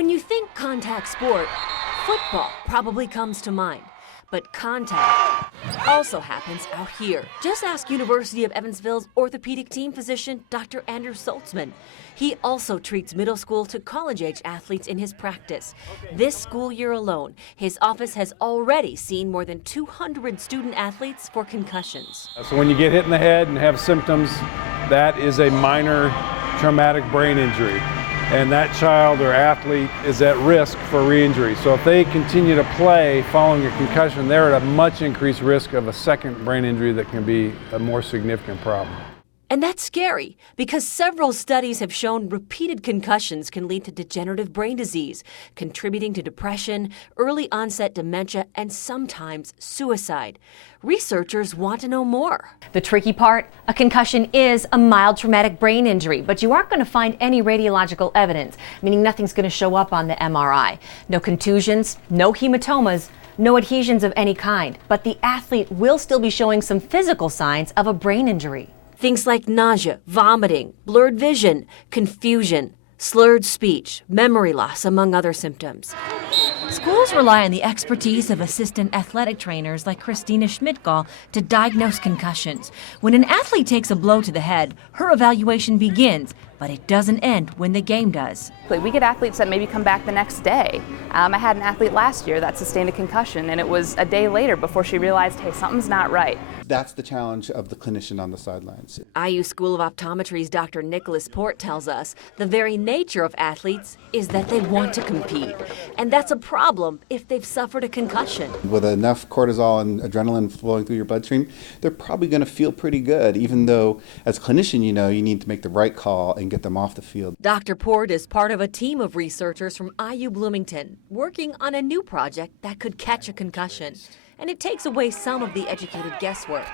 When you think contact sport, football probably comes to mind. But contact also happens out here. Just ask University of Evansville's orthopedic team physician, Dr. Andrew Saltzman. He also treats middle school to college-age athletes in his practice. This school year alone, his office has already seen more than 200 student athletes for concussions. So when you get hit in the head and have symptoms, that is a minor traumatic brain injury. And that child or athlete is at risk for re-injury. So if they continue to play following a concussion, they're at a much increased risk of a second brain injury that can be a more significant problem. And that's scary because several studies have shown repeated concussions can lead to degenerative brain disease, contributing to depression, early onset dementia, and sometimes suicide. Researchers want to know more. The tricky part, a concussion is a mild traumatic brain injury, but you aren't going to find any radiological evidence, meaning nothing's going to show up on the MRI. No contusions, no hematomas, no adhesions of any kind, but the athlete will still be showing some physical signs of a brain injury. Things like nausea, vomiting, blurred vision, confusion, slurred speech, memory loss, among other symptoms. Schools rely on the expertise of assistant athletic trainers like Christina Schmidtgall to diagnose concussions. When an athlete takes a blow to the head, her evaluation begins, but it doesn't end when the game does. We get athletes that maybe come back the next day. I had an athlete last year that sustained a concussion, and it was a day later before she realized, hey, something's not right. That's the challenge of the clinician on the sidelines. IU School of Optometry's Dr. Nicholas Port tells us the very nature of athletes is that they want to compete. And that's a problem if they've suffered a concussion. With enough cortisol and adrenaline flowing through your bloodstream, they're probably going to feel pretty good, even though as a clinician, you know, you need to make the right call and get them off the field. Dr. Port is part of a team of researchers from IU Bloomington working on a new project that could catch a concussion. And it takes away some of the educated guesswork.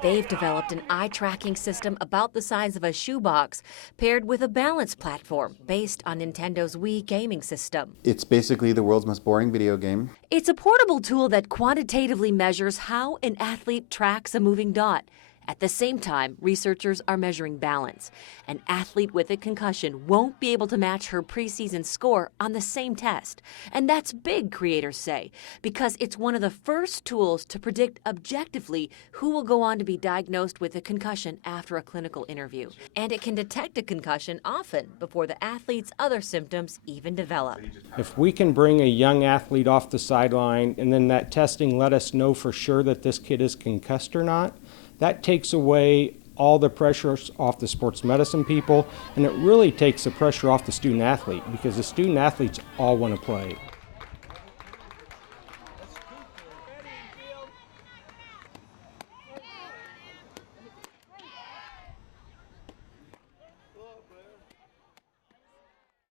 They've developed an eye tracking system about the size of a shoebox paired with a balance platform based on Nintendo's Wii gaming system. It's basically the world's most boring video game. It's a portable tool that quantitatively measures how an athlete tracks a moving dot. At the same time, researchers are measuring balance. An athlete with a concussion won't be able to match her preseason score on the same test. And that's big, creators say, because it's one of the first tools to predict objectively who will go on to be diagnosed with a concussion after a clinical interview. And it can detect a concussion often before the athlete's other symptoms even develop. If we can bring a young athlete off the sideline and then that testing let us know for sure that this kid is concussed or not, that takes away all the pressures off the sports medicine people, and it really takes the pressure off the student athlete because the student athletes all want to play.